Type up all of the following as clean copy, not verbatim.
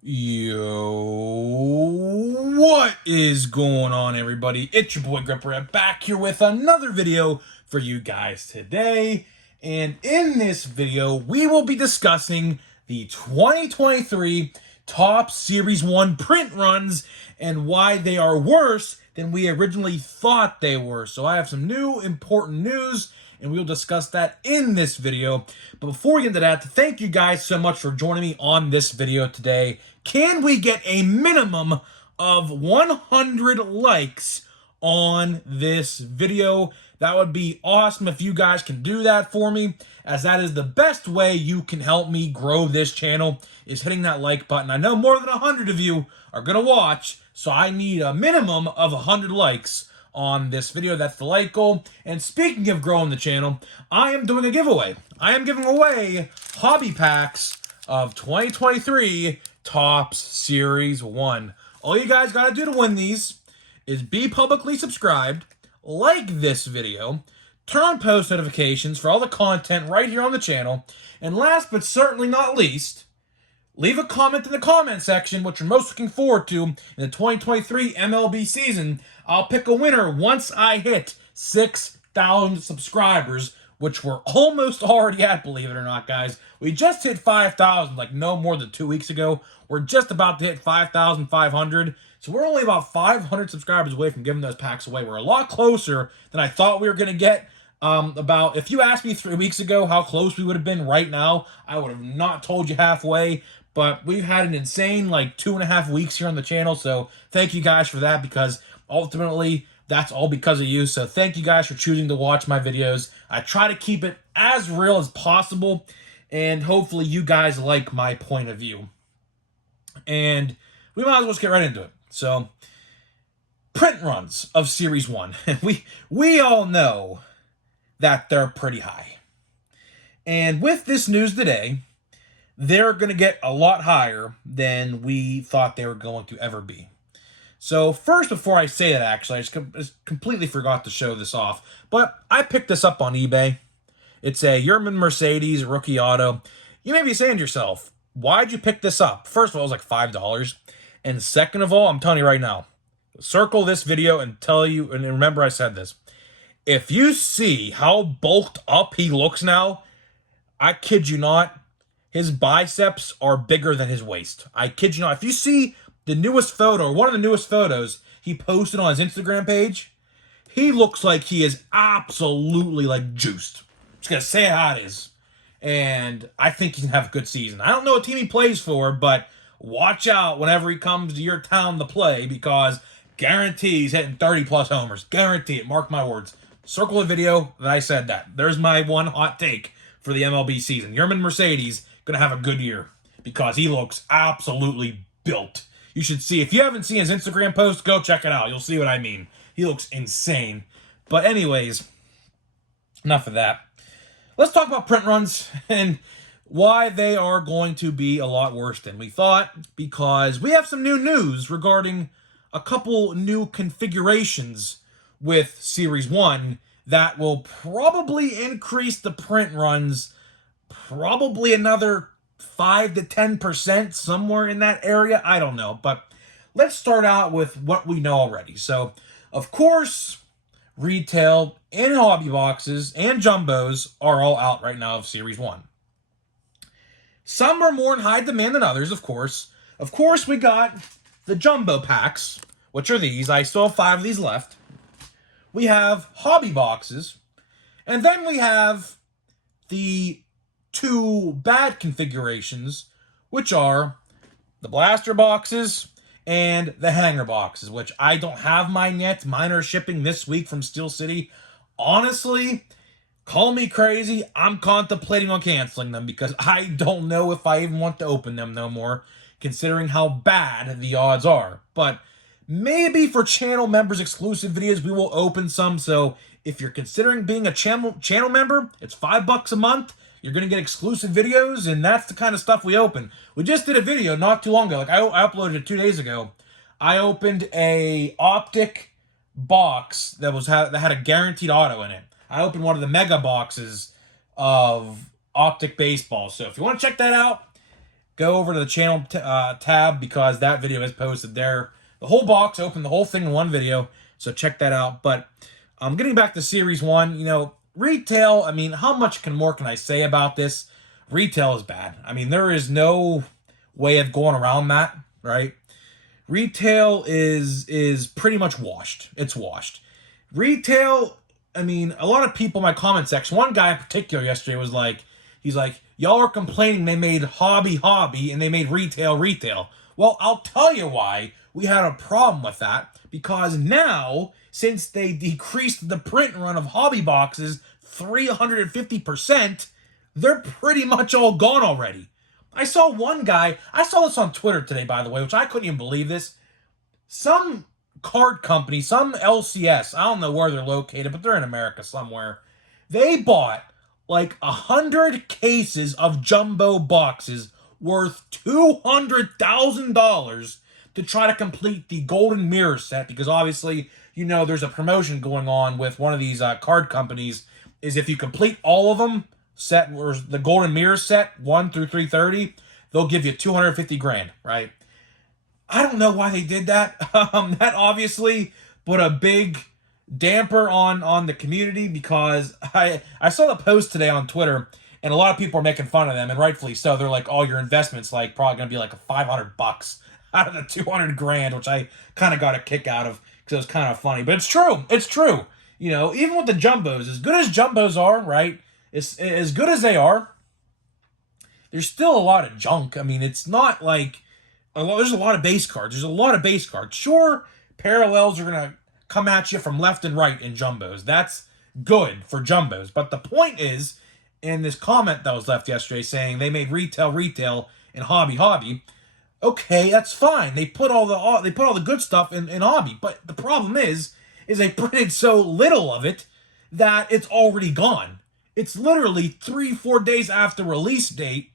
Yo, what is going on, everybody? It's your boy Gripper back here with another video for you guys today. And in this video, we will be discussing the 2023 Top Series 1 print runs and why they are worse than we originally thought they were. So I have some new important news, and we'll discuss that in this video. But before we get into that, thank you guys so much for joining me on this video today. Can we get a minimum of 100 likes on this video? That would be awesome if you guys can do that for me, as that is the best way you can help me grow this channel, is hitting that like button. I know more than 100 of you are going to watch, so I need a minimum of 100 likes on this video. That's the like goal. And speaking of growing the channel, I am doing a giveaway. I am giving away hobby packs of 2023 Topps Series 1. All you guys got to do to win these is be publicly subscribed, like this video, turn on post notifications for all the content right here on the channel, and last but certainly not least, leave a comment in the comment section what you're most looking forward to in the 2023 MLB season. I'll pick a winner once I hit 6,000 subscribers, which we're almost already at, believe it or not, guys. We just hit 5,000 like no more than 2 weeks ago. We're just about to hit 5,500. So we're only about 500 subscribers away from giving those packs away. We're a lot closer than I thought we were going to get. If you asked me 3 weeks ago how close we would have been right now, I would have not told you halfway. But we've had an insane 2.5 weeks here on the channel. So thank you guys for that, because ultimately that's all because of you. So thank you guys for choosing to watch my videos. I try to keep it as real as possible, and hopefully you guys like my point of view. And we might as well just get right into it. So, print runs of Series 1. we all know that they're pretty high. And with this news today, they're going to get a lot higher than we thought they were going to ever be. So first, before I say that, actually, I just completely forgot to show this off. But I picked this up on eBay. It's a Yermin Mercedes rookie auto. You may be saying to yourself, why'd you pick this up? First of all, it was like $5. And second of all, I'm telling you right now, circle this video and tell you, and remember I said this. If you see how bulked up he looks now, I kid you not, his biceps are bigger than his waist. I kid you not. If you see the newest photo, or one of the newest photos he posted on his Instagram page, he looks like he is absolutely juiced. I'm just going to say how it is. And I think he can have a good season. I don't know what team he plays for, but watch out whenever he comes to your town to play, because guarantee he's hitting 30-plus homers. Guarantee it. Mark my words. Circle the video that I said that. There's my one hot take for the MLB season. Yermin Mercedes going to have a good year, because he looks absolutely built. You should see. If you haven't seen his Instagram post, go check it out. You'll see what I mean. He looks insane. But anyways, enough of that. Let's talk about print runs and why they are going to be a lot worse than we thought, because we have some new news regarding a couple new configurations with Series 1 that will probably increase the print runs probably another 5 to 10%, somewhere in that area. I don't know, but let's start out with what we know already. So, of course, retail and hobby boxes and jumbos are all out right now of Series 1. Some are more in high demand than others, of course. Of course, we got the jumbo packs, which are these. I still have 5 of these left. We have hobby boxes. And then we have the 2 bad configurations, which are the blaster boxes and the hanger boxes, which I don't have mine yet. Mine are shipping this week from Steel City. Honestly, call me crazy, I'm contemplating on canceling them, because I don't know if I even want to open them no more, considering how bad the odds are. But maybe for channel members exclusive videos, we will open some. So if you're considering being a channel member, it's $5 a month. You're going to get exclusive videos, and that's the kind of stuff we open. We just did a video not too long ago. I uploaded it 2 days ago. I opened a Optic box that had a guaranteed auto in it. I opened one of the mega boxes of Optic baseball. So if you want to check that out, go over to the channel tab because that video is posted there. The whole box, open the whole thing in one video, so check that out. But getting back to Series 1, retail, I mean, how much more can I say about this? Retail is bad. I mean, there is no way of going around that, right? Retail is pretty much washed. It's washed. Retail, I mean, a lot of people in my comment section, one guy in particular yesterday was like, he's like, y'all are complaining they made hobby and they made retail. Well, I'll tell you why we had a problem with that, because now, since they decreased the print run of hobby boxes 350%, they're pretty much all gone already. I saw one guy, I saw this on Twitter today, by the way, which I couldn't even believe this. Some card company, some LCS, I don't know where they're located, but they're in America somewhere. They bought like 100 cases of jumbo boxes worth $200,000 to try to complete the Golden Mirror set, because obviously, there's a promotion going on with one of these card companies, is if you complete all of them, set or the Golden Mirror set 1 through 330, they'll give you 250 grand, right? I don't know why they did that. That obviously put a big damper on the community, because I saw the post today on Twitter, and a lot of people are making fun of them, and rightfully so. They're like, "Oh, your investment's like probably gonna be like $500 out of the 200 grand," which I kind of got a kick out of because it was kind of funny. But it's true. It's true. Even with the jumbos, as good as jumbos are, right? It's as good as they are. There's still a lot of junk. I mean, it's not like there's a lot of base cards. There's a lot of base cards. Sure, parallels are gonna come at you from left and right in jumbos. That's good for jumbos. But the point is, in this comment that was left yesterday saying they made retail, and hobby. Okay, that's fine. They put all the good stuff in hobby. But the problem is they printed so little of it that it's already gone. It's literally 3-4 days after release date,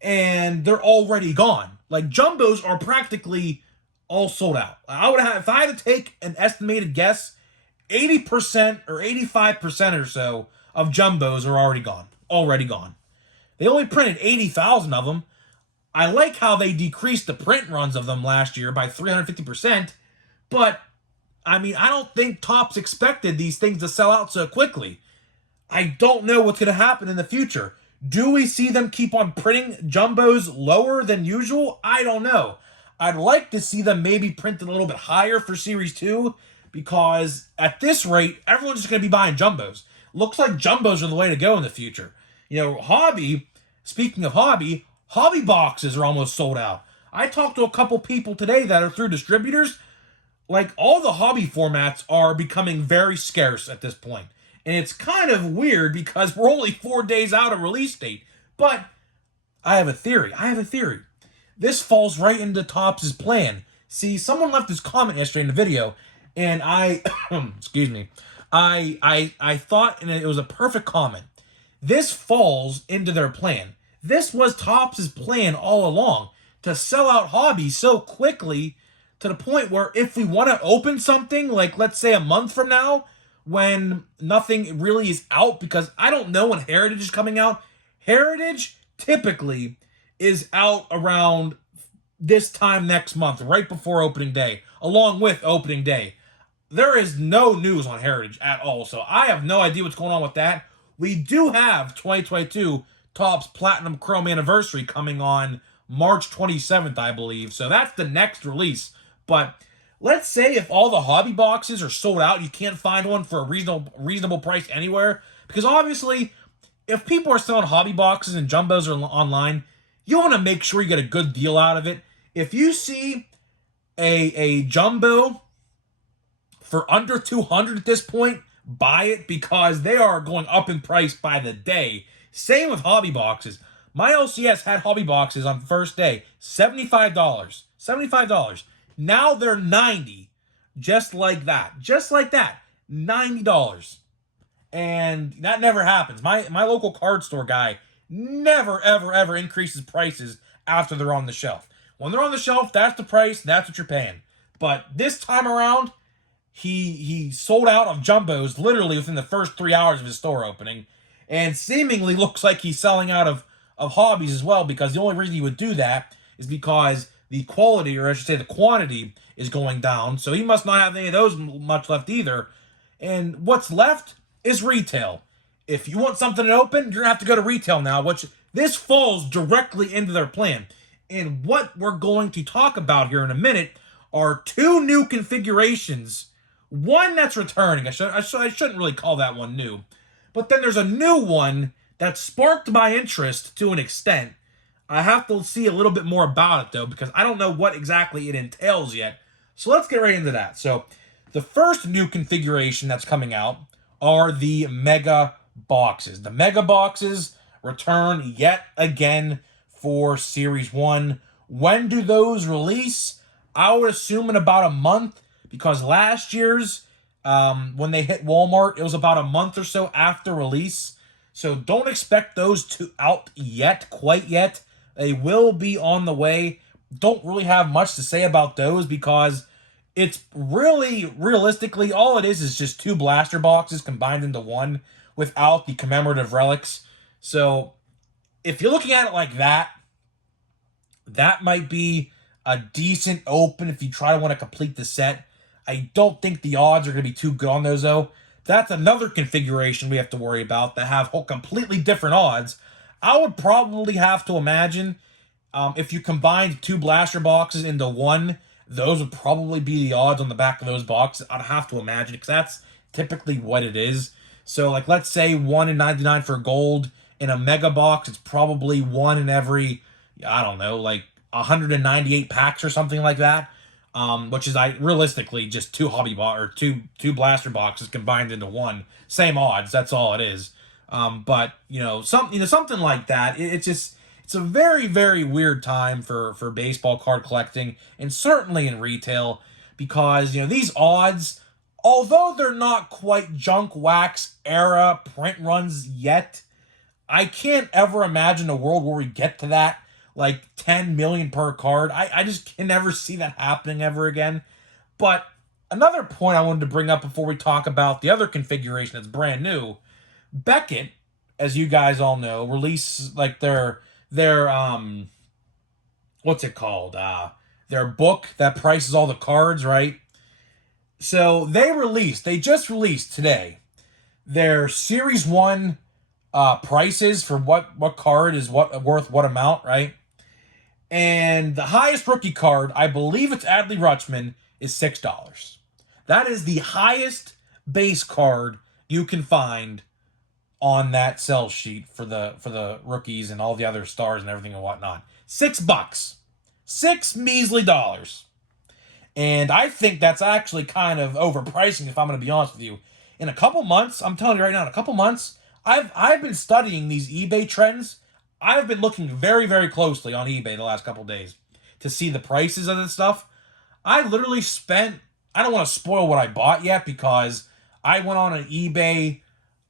and they're already gone. Like, jumbos are practically all sold out. If I had to take an estimated guess, 80% or 85% or so of jumbos are already gone. They only printed 80,000 of them. I like how they decreased the print runs of them last year by 350%, but I mean, I don't think Topps expected these things to sell out so quickly. I don't know what's going to happen in the future. Do we see them keep on printing jumbos lower than usual? I don't know. I'd like to see them maybe print a little bit higher for Series 2, because at this rate, everyone's just going to be buying jumbos. Looks like jumbos are the way to go in the future. Hobby, speaking of hobby boxes are almost sold out. I talked to a couple people today that are through distributors. Like, all the hobby formats are becoming very scarce at this point. And it's kind of weird because we're only 4 days out of release date. But I have a theory. This falls right into Topps' plan. See, someone left this comment yesterday in the video, and I, excuse me, I thought, and it was a perfect comment. This falls into their plan. This was Topps' plan all along, to sell out hobby so quickly to the point where if we want to open something, like let's say a month from now, when nothing really is out, because I don't know when Heritage is coming out. Heritage typically is out around this time next month, right before opening day, along with opening day. There is no news on Heritage at all, so I have no idea what's going on with that. We do have 2022 Topps Platinum Chrome Anniversary coming on March 27th, I believe, so that's the next release. But let's say if all the hobby boxes are sold out, you can't find one for a reasonable price anywhere, because obviously, if people are selling hobby boxes and jumbos are online, you want to make sure you get a good deal out of it. If you see a jumbo for under 200 at this point, buy it, because they are going up in price by the day. Same with hobby boxes. My LCS had hobby boxes on the first day, $75. $75. Now they're $90. Just like that. $90. And that never happens. My local card store guy never, ever increases prices after they're on the shelf. When they're on the shelf, that's the price, that's what you're paying. But this time around, he sold out of jumbos literally within the first 3 hours of his store opening, and seemingly looks like he's selling out of of hobbies as well, because the only reason you would do that is because the quality, or I should say the quantity, is going down. So he must not have any of those much left either. And what's left is retail. If you want something to open, you're going to have to go to retail now, which this falls directly into their plan. And what we're going to talk about here in a minute are two new configurations. One that's returning. I shouldn't really call that one new. But then there's a new one that sparked my interest to an extent. I have to see a little bit more about it, though, because I don't know what exactly it entails yet. So let's get right into that. So the first new configuration that's coming out are the Mega Boxes. The Mega Boxes return yet again for Series 1. When do those release? I would assume in about a month, because last year's, when they hit Walmart, it was about a month or so after release. So don't expect those two out yet, quite yet. They will be on the way. Don't really have much to say about those, because it's really, realistically, all it is just two blaster boxes combined into one without the commemorative relics. So if you're looking at it like that, that might be a decent open if you try to want to complete the set. I don't think the odds are going to be too good on those, though. That's another configuration we have to worry about that have completely different odds. I would probably have to imagine if you combined two blaster boxes into one, those would probably be the odds on the back of those boxes. I'd have to imagine, because that's typically what it is. So, like, let's say 1 in 99 for gold. In a mega box, it's probably 1 in every, I don't know, like 198 packs or something like that. Which is realistically just two two blaster boxes combined into one. Same odds. That's all it is. But something like that. It's a very, very weird time for baseball card collecting, and certainly in retail, because these odds, although they're not quite junk wax era print runs yet, I can't ever imagine a world where we get to that, like 10 million per card. I just can never see that happening ever again. But another point I wanted to bring up before we talk about the other configuration that's brand new, Beckett, as you guys all know, released like their what's it called? Their book that prices all the cards, right? So they just released today their Series 1 prices for what card is worth what amount, right? And the highest rookie card, I believe it's Adley Rutschman, is $6. That is the highest base card you can find on that sell sheet for the rookies and all the other stars and everything and whatnot. $6. $6 measly dollars. And I think that's actually kind of overpricing, if I'm going to be honest with you. In a couple months, I'm telling you right now, in a couple months, I've been studying these eBay trends. I've been looking very, very closely on eBay the last couple days to see the prices of this stuff. I literally spent, I don't want to spoil what I bought yet, because I went on an eBay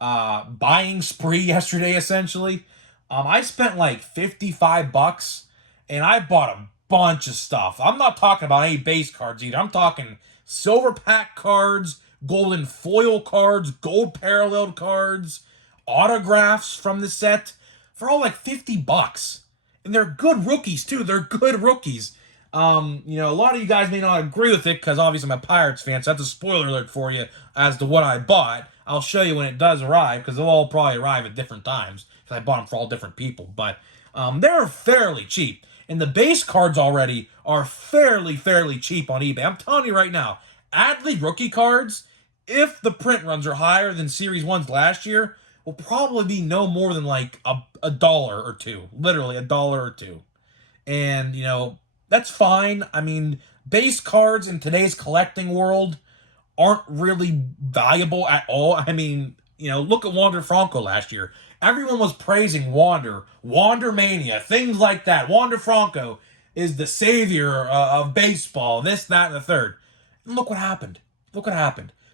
buying spree yesterday, essentially. I spent like $55, and I bought a bunch of stuff. I'm not talking about any base cards either. I'm talking silver pack cards, golden foil cards, gold paralleled cards, autographs from the set for all like $50. And they're good rookies too. They're good rookies. A lot of you guys may not agree with it, because obviously I'm a Pirates fan, so that's a spoiler alert for you as to what I bought. I'll show you when it does arrive, because they'll all probably arrive at different times, because I bought them for all different people. But they're fairly cheap. And the base cards already are fairly cheap on eBay. I'm telling you right now, Adley rookie cards, if the print runs are higher than Series 1's last year, will probably be no more than like a dollar or two. Literally a dollar or two. And, that's fine. I mean, base cards in today's collecting world aren't really valuable at all. I mean, look at Wander Franco last year. Everyone was praising Wander Mania, things like that. Wander Franco is the savior of baseball, this, that, and the third. And look what happened.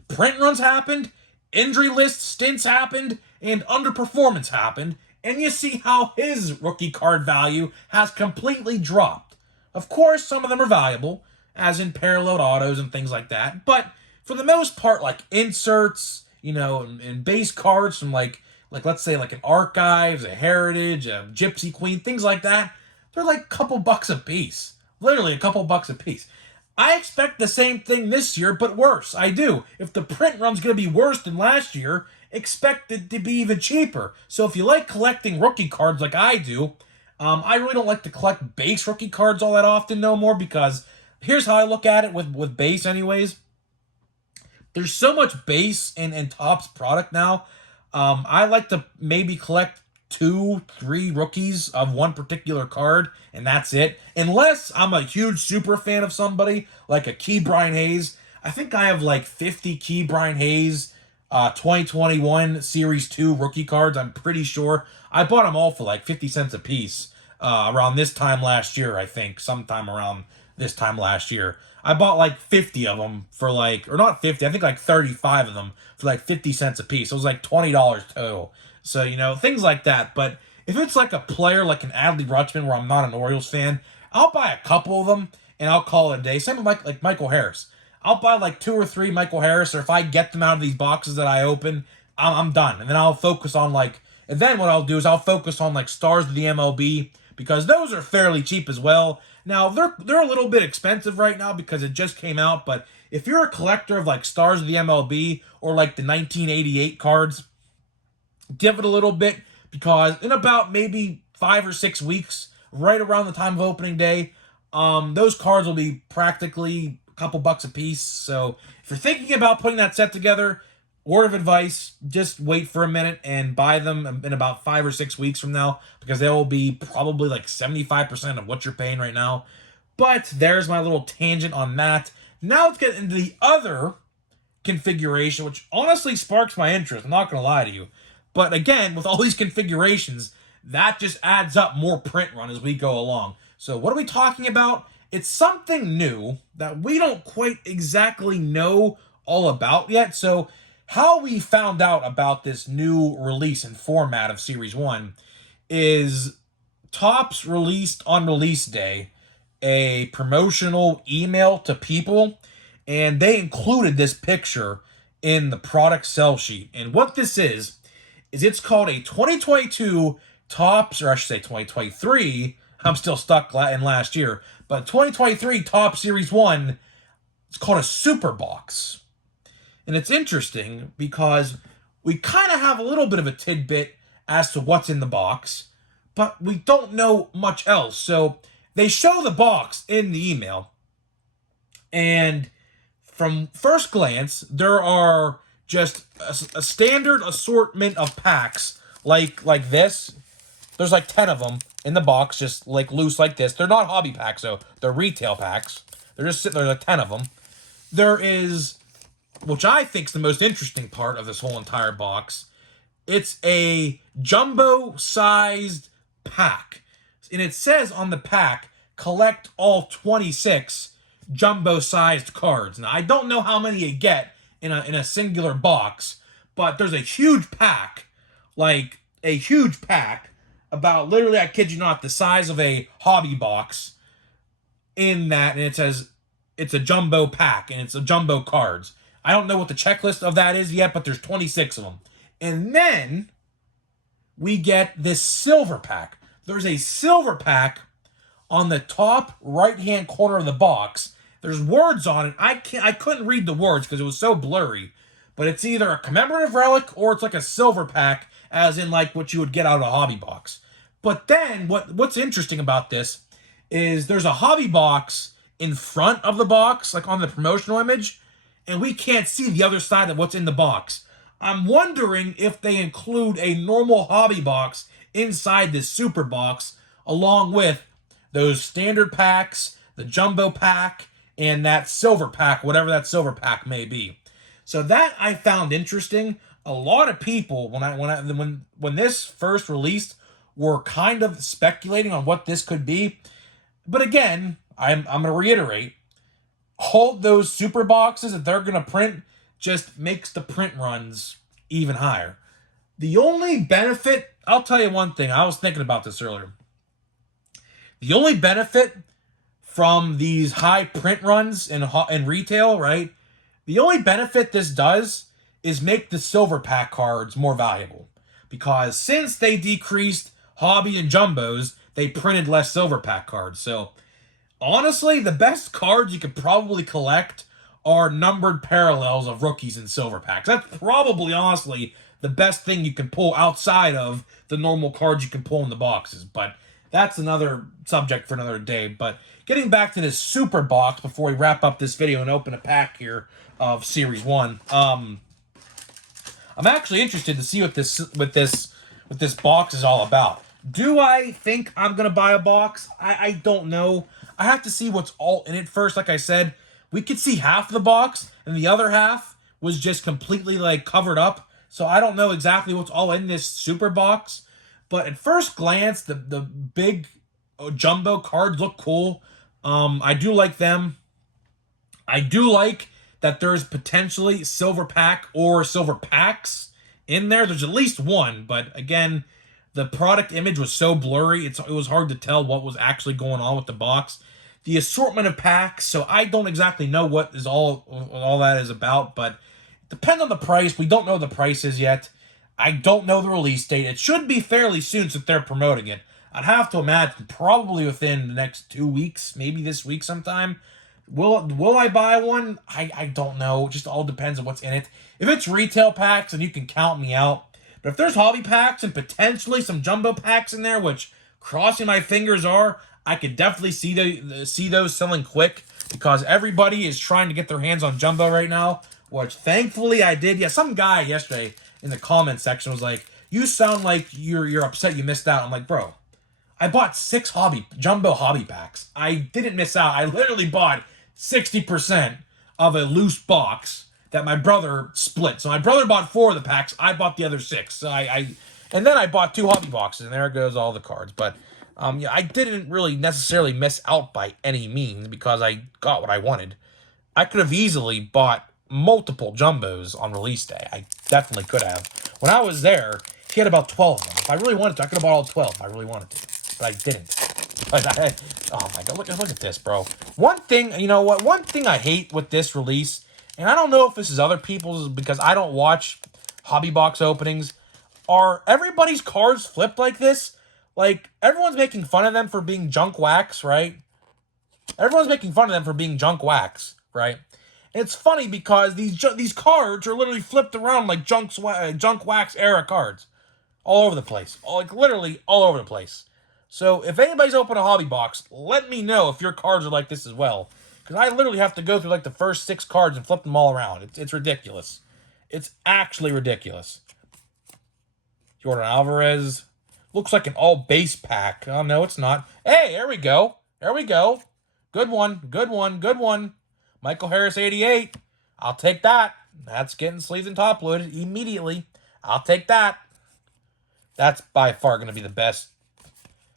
Print runs happened, injury list stints happened, and underperformance happened, and you see how his rookie card value has completely dropped. Of course, some of them are valuable, as in paralleled autos and things like that, but for the most part, like inserts, and base cards from like like let's say like an Archives, a Heritage, a Gypsy Queen, things like that, they're like a couple bucks a piece. Literally a couple bucks a piece. I expect the same thing this year, but worse. I do. If the print run's going to be worse than last year, expect it to be even cheaper. So if you like collecting rookie cards like I do, I really don't like to collect base rookie cards all that often no more, because here's how I look at it with base anyways. There's so much base and Topps product now. I like to maybe collect 2, 3 rookies of one particular card, and that's it. Unless I'm a huge super fan of somebody, like a Ke'Bryan Hayes. I think I have like 50 Ke'Bryan Hayes 2021 Series 2 rookie cards, I'm pretty sure. I bought them all for like 50 cents a piece around this time last year, I think. Sometime around this time last year. I bought like 50 of them for like, or not 50, I think like 35 of them for like 50 cents a piece. It was like $20 total. So, you know, things like that. But if it's like a player like an Adley Rutschman where I'm not an Orioles fan, I'll buy a couple of them and I'll call it a day. Same with like Michael Harris. I'll buy like 2 or 3 Michael Harris, or if I get them out of these boxes that I open, I'm done. And then I'll focus on like, and then what I'll do is I'll focus on like stars of the MLB, because those are fairly cheap as well. Now, they're a little bit expensive right now because it just came out, but if you're a collector of like stars of the MLB or like the 1988 cards, give it a little bit, because in about maybe 5 or 6 weeks, right around the time of opening day, those cards will be practically a couple bucks a piece. So if you're thinking about putting that set together, word of advice, just wait for a minute and buy them in about 5 or 6 weeks from now, because they will be probably like 75% of what you're paying right now. But there's my little tangent on that. Now let's get into the other configuration, which honestly sparks my interest. I'm not going to lie to you. But again, with all these configurations, that just adds up more print run as we go along. So what are we talking about? It's something new that we don't quite exactly know all about yet. So how we found out about this new release and format of Series 1 is Topps released on release day a promotional email to people, and they included this picture in the product sell sheet. And what this is it's called a 2022 Topps, or I should say 2023, I'm still stuck in last year, but 2023 Topps Series 1, it's called a Super Box. And it's interesting because we kind of have a little bit of a tidbit as to what's in the box, but we don't know much else. So they show the box in the email, and from first glance, there are just a standard assortment of packs like this. There's like 10 of them in the box, just like loose like this. They're not hobby packs, though. They're retail packs. They're just sitting there, like 10 of them. There is, which I think is the most interesting part of this whole entire box, it's a jumbo-sized pack. And it says on the pack, collect all 26 jumbo-sized cards. Now, I don't know how many you get in a singular box, but there's a huge pack, like a huge pack, about literally, I kid you not, the size of a hobby box in that, and it says it's a jumbo pack, and it's a jumbo cards. I don't know what the checklist of that is yet, but there's 26 of them. And then we get this silver pack. There's a silver pack on the top right-hand corner of the box. There's words on it. I couldn't read the words because it was so blurry. But it's either a commemorative relic or it's like a silver pack, as in like what you would get out of a hobby box. But then what's interesting about this is there's a hobby box in front of the box, like on the promotional image, and we can't see the other side of what's in the box. I'm wondering if they include a normal hobby box inside this super box, along with those standard packs, the jumbo pack, and that silver pack, whatever that silver pack may be. So that I found interesting. A lot of people, when this first released, were kind of speculating on what this could be. But again, I'm going to reiterate, hold those super boxes that they're going to print just makes the print runs even higher. The only benefit, I'll tell you one thing, I was thinking about this earlier. The only benefit from these high print runs in retail, right? The only benefit this does is make the silver pack cards more valuable. because since they decreased Hobby and Jumbos, they printed less Silver Pack cards. So, honestly, the best cards you could probably collect are numbered parallels of rookies and Silver Packs. That's probably, honestly, the best thing you can pull outside of the normal cards you can pull in the boxes. But that's another subject for another day. But getting back to this super box before we wrap up this video and open a pack here of Series 1. I'm actually interested to see what this box is all about. Do I think I'm going to buy a box? I don't know. I have to see what's all in it first. Like I said, we could see half of the box, and the other half was just completely, like, covered up. So I don't know exactly what's all in this super box. But at first glance, the big jumbo cards look cool. I do like them. I do like that there's potentially Silver Pack or Silver Packs in there. There's at least one, but again, the product image was so blurry, it was hard to tell what was actually going on with the box. The assortment of packs, so I don't exactly know what is all that is about, but it depends on the price. We don't know the prices yet. I don't know the release date. It should be fairly soon since they're promoting it. I'd have to imagine probably within the next 2 weeks, maybe this week sometime. Will I buy one? I don't know. It just all depends on what's in it. If it's retail packs, then you can count me out. But if there's hobby packs and potentially some jumbo packs in there, which crossing my fingers are, I could definitely see those selling quick because everybody is trying to get their hands on jumbo right now, which thankfully I did. Yeah, some guy yesterday in the comment section was like, "You sound like you're upset you missed out." I'm like, bro, I bought 6 jumbo hobby packs. I didn't miss out. I literally bought 60% of a loose box that my brother split. So my brother bought 4 of the packs. I bought the other 6. So and then I bought 2 hobby boxes, and there goes all the cards. But yeah, I didn't really necessarily miss out by any means because I got what I wanted. I could have easily bought multiple jumbos on release day. I definitely could have. When I was there, he had about 12 of them. If I really wanted to, I could have bought all 12 if I really wanted to. But I didn't. Oh my god, look at this, bro. One thing, you know what? One thing I hate with this release, and I don't know if this is other people's because I don't watch hobby box openings, are everybody's cards flipped like this? Like, everyone's making fun of them for being junk wax, right? Everyone's making fun of them for being junk wax, right? And it's funny because these cards are literally flipped around like junk wax era cards. All over the place. Like, literally all over the place. So, if anybody's opened a hobby box, let me know if your cards are like this as well. Because I literally have to go through, like, the first 6 cards and flip them all around. It's ridiculous. It's actually ridiculous. Jordan Alvarez. Looks like an all-base pack. Oh, no, it's not. Hey, there we go. There we go. Good one. Good one. Good one. Michael Harris, 88. I'll take that. That's getting sleeves and top loaded immediately. I'll take that. That's by far going to be the best.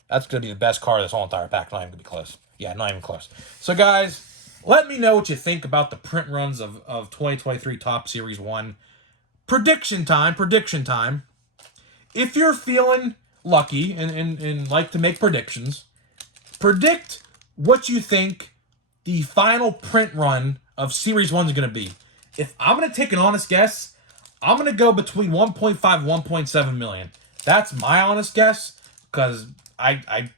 That's going to be the best card of this whole entire pack. Not even going to be close. Yeah, not even close. So, guys, let me know what you think about the print runs of 2023 Top Series 1. Prediction time. Prediction time. If you're feeling lucky and like to make predictions, predict what you think the final print run of Series 1 is going to be. If I'm going to take an honest guess, I'm going to go between 1.5 and 1.7 million. That's my honest guess because I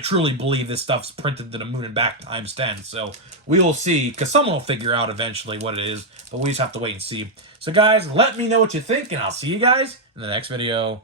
truly believe this stuff's printed to the moon and back times 10. So we will see because someone will figure out eventually what it is, but we just have to wait and see. So guys, let me know what you think and I'll see you guys in the next video.